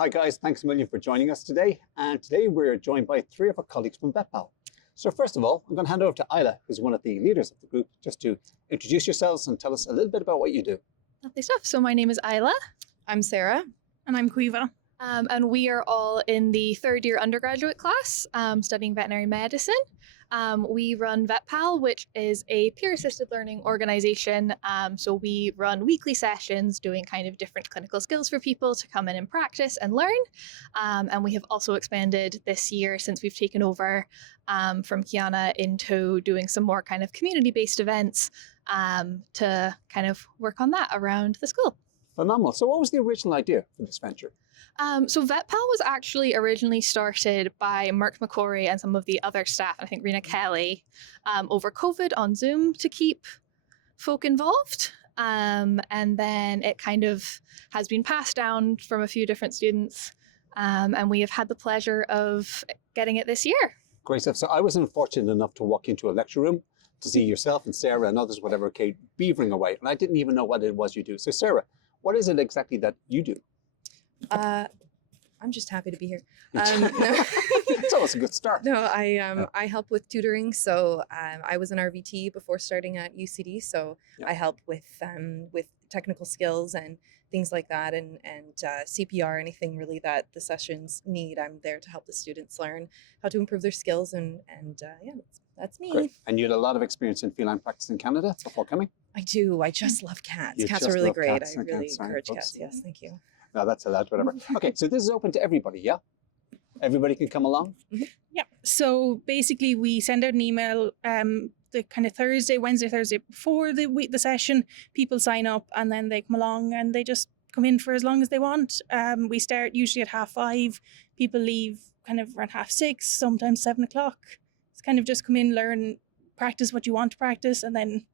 Hi guys, thanks a million for joining us today. And today we're joined by three of our colleagues from VetPAL. So first of all, I'm going to hand over to Isla, who's one of the leaders of the group, just to introduce yourselves and tell us a little bit about what you do. Lovely stuff. So my name is Isla. I'm Sarah. And I'm Caoimhe. And we are all in the third year undergraduate class studying veterinary medicine. We run VetPAL, which is a peer-assisted learning organization. So we run weekly sessions doing kind of different clinical skills for people to come in and practice and learn. And we have also expanded this year since we've taken over from Caoimhe into doing some more kind of community-based events to kind of work on that around the school. Phenomenal. So what was the original idea for this venture? So VetPAL was actually originally started by Mark McCory and some of the other staff, I think Rena Kelly, over COVID on Zoom to keep folk involved. And then it kind of has been passed down from a few different students. And we have had the pleasure of getting it this year. Great stuff. So I was unfortunate enough to walk into a lecture room to see yourself and Sarah and others, whatever, okay, beavering away. And I didn't even know what it was you do. So Sarah, what is it exactly that you do? I'm just happy to be here. It's always a good start. No, I help with tutoring. So I was an RVT before starting at UCD. So I help with technical skills and things like that, and CPR, anything really that the sessions need. I'm there to help the students learn how to improve their skills, and yeah, that's me. Great. And you had a lot of experience in feline practice in Canada before coming? I do. I just love cats. You Cats just are really love great. cats. I Okay, really sorry, encourage folks. cats. Yes, thank you. No, that's allowed, whatever. Okay, so this is open to everybody, yeah? Everybody can come along? Yeah. So basically we send out an email the kind of Wednesday, Thursday before the session. People sign up and then they come along and they just come in for as long as they want. We start usually at 5:30. People leave kind of around 6:30, sometimes 7 o'clock. It's kind of just come in, learn, practice what you want to practice, and then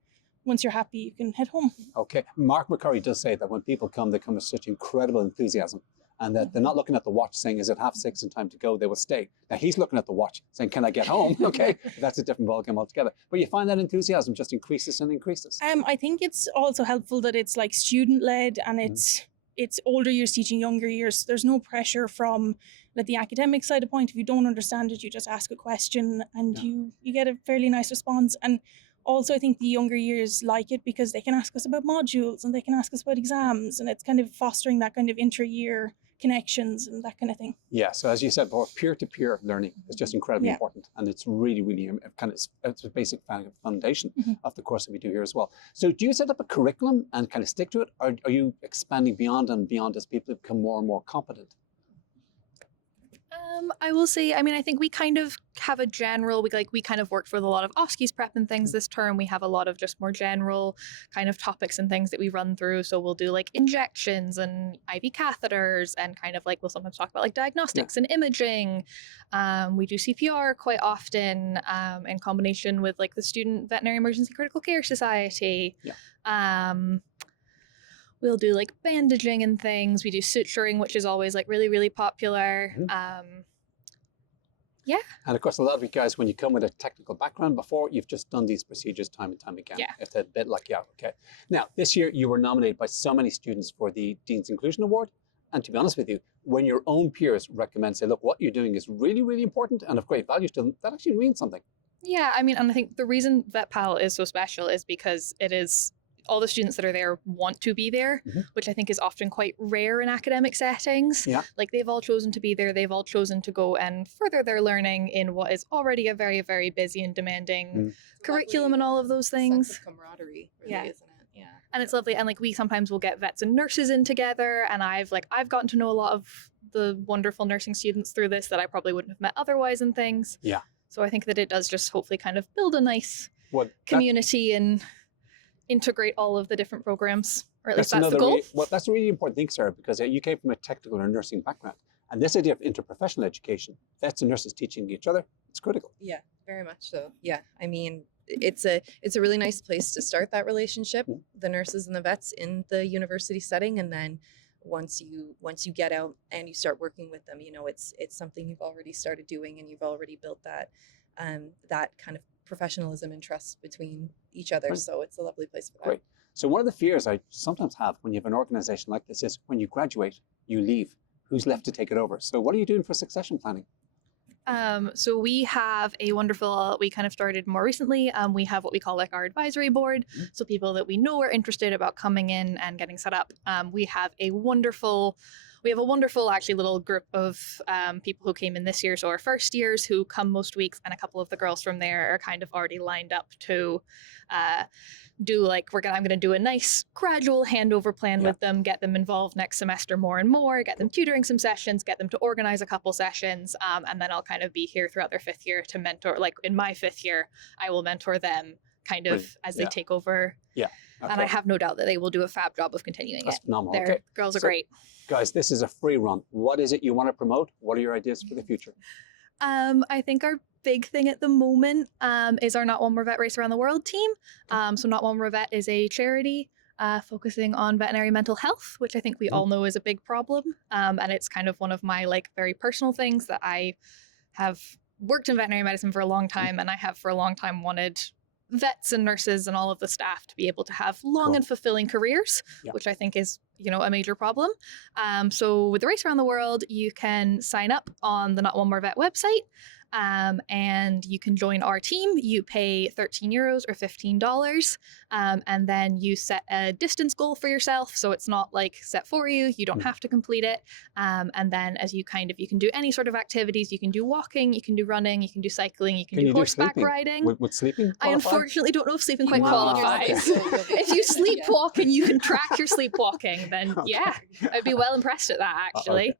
once you're happy, you can head home. Okay. Mark McCurry does say that when people come, they come with such incredible enthusiasm and that they're not looking at the watch saying, is it 6:30 and time to go? They will stay. Now he's looking at the watch saying, can I get home? Okay. That's a different ballgame altogether. But you find that enthusiasm just increases and increases. I think it's also helpful that it's like student-led and it's older years teaching younger years. There's no pressure from like the academic side of point. If you don't understand it, you just ask a question and you get a fairly nice response. And also, I think the younger years like it because they can ask us about modules and they can ask us about exams, and it's kind of fostering that kind of intra-year connections and that kind of thing. Yeah, so as you said before, peer-to-peer learning is just incredibly important, and it's really, really kind of it's a basic foundation of the course that we do here as well. So do you set up a curriculum and kind of stick to it, or are you expanding beyond and beyond as people become more and more competent? I will say, I mean, I think we kind of have a general, we kind of worked with a lot of OSCEs prep and things this term. We have a lot of just more general kind of topics and things that we run through. So we'll do like injections and IV catheters and kind of like, we'll sometimes talk about like diagnostics and imaging. We do CPR quite often in combination with like the Student Veterinary Emergency Critical Care Society. We'll do like bandaging and things. We do suturing, which is always like really, really popular. Yeah. And of course, a lot of you guys, when you come with a technical background before, you've just done these procedures time and time again. Yeah. It's a bit like, okay. Now, this year you were nominated by so many students for the Dean's Inclusion Award. And to be honest with you, when your own peers recommend, say, look, what you're doing is really, really important and of great value to them, that actually means something. Yeah, I mean, and I think the reason VetPAL is so special is because it is all the students that are there want to be there, which I think is often quite rare in academic settings. Yeah. Like they've all chosen to be there. They've all chosen to go and further their learning in what is already a very, very busy and demanding curriculum and all of those things. Sense of camaraderie, really, isn't it? Yeah. And it's lovely. And like we sometimes will get vets and nurses in together. And I've gotten to know a lot of the wonderful nursing students through this that I probably wouldn't have met otherwise and things. Yeah. So I think that it does just hopefully kind of build a nice community and integrate all of the different programs, or at least that's the goal. That's a really important thing, Sarah, because you came from a technical or nursing background. And this idea of interprofessional education, vets and nurses teaching each other, it's critical. Yeah, very much so. Yeah, I mean, it's a really nice place to start that relationship, the nurses and the vets in the university setting. And then once you get out and you start working with them, you know, it's something you've already started doing and you've already built that kind of professionalism and trust between each other. Right. So it's a lovely place for that. Great. So one of the fears I sometimes have when you have an organization like this is when you graduate, you leave. who's left to take it over. So what are you doing for succession planning? So we have a wonderful, we kind of started more recently. We have what we call like our advisory board. So people that we know are interested about coming in and getting set up. We have a wonderful actually little group of people who came in this year. So our first years who come most weeks, and a couple of the girls from there are kind of already lined up to do like, I'm going to do a nice gradual handover plan with them, get them involved next semester more and more, get them tutoring some sessions, get them to organize a couple sessions. And then I'll kind of be here throughout their 5th year to mentor, like in my 5th year, I will mentor them kind of as they take over. Yeah. Okay. And I have no doubt that they will do a fab job of continuing That's it. phenomenal. Their girls are great. Guys, this is a free run. What is it you want to promote? What are your ideas for the future? I think our big thing at the moment is our Not One More Vet Race Around the World team. So Not One More Vet is a charity focusing on veterinary mental health, which I think we all know is a big problem. And it's kind of one of my like very personal things that I have worked in veterinary medicine for a long time, and I have for a long time wanted vets and nurses and all of the staff to be able to have long and fulfilling careers, which I think is, a major problem. So with the Race Around the World, you can sign up on the Not One More Vet website. And you can join our team. You pay €13 or $15, and then you set a distance goal for yourself. So it's not like set for you. You don't have to complete it. And then as you can do any sort of activities. You can do walking, you can do running, you can do cycling, you can do horseback riding. Would sleeping qualify? I unfortunately don't know if sleeping quite qualifies. If you sleepwalk and you can track your sleepwalking, then I'd be well impressed at that actually.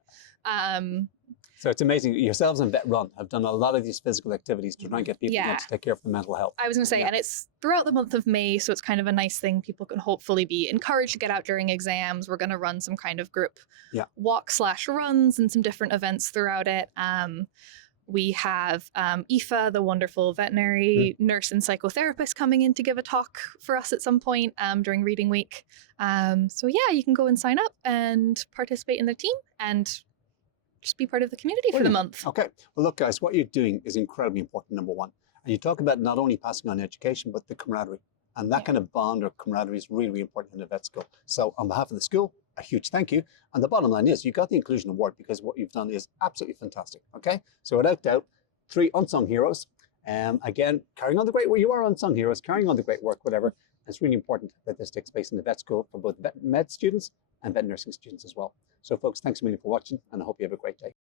So it's amazing. Yourselves and Vet Run have done a lot of these physical activities to try and get people to take care of their mental health. I was going to say, and it's throughout the month of May, so it's kind of a nice thing. People can hopefully be encouraged to get out during exams. We're going to run some kind of group walk/runs and some different events throughout it. We have Isla, the wonderful veterinary nurse and psychotherapist, coming in to give a talk for us at some point during reading week. So you can go and sign up and participate in the team and just be part of the community for the month. Okay. Well, look, guys, what you're doing is incredibly important, number one. And you talk about not only passing on education, but the camaraderie. And that kind of bond or camaraderie is really, really important in a vet school. So on behalf of the school, a huge thank you. And the bottom line is you got the Inclusion Award because what you've done is absolutely fantastic. Okay. So without doubt, 3 unsung heroes. Again, carrying on the great work. You are unsung heroes, carrying on the great work, whatever. It's really important that this takes place in the vet school for both vet med students and vet nursing students as well. So folks, thanks a million for watching, and I hope you have a great day.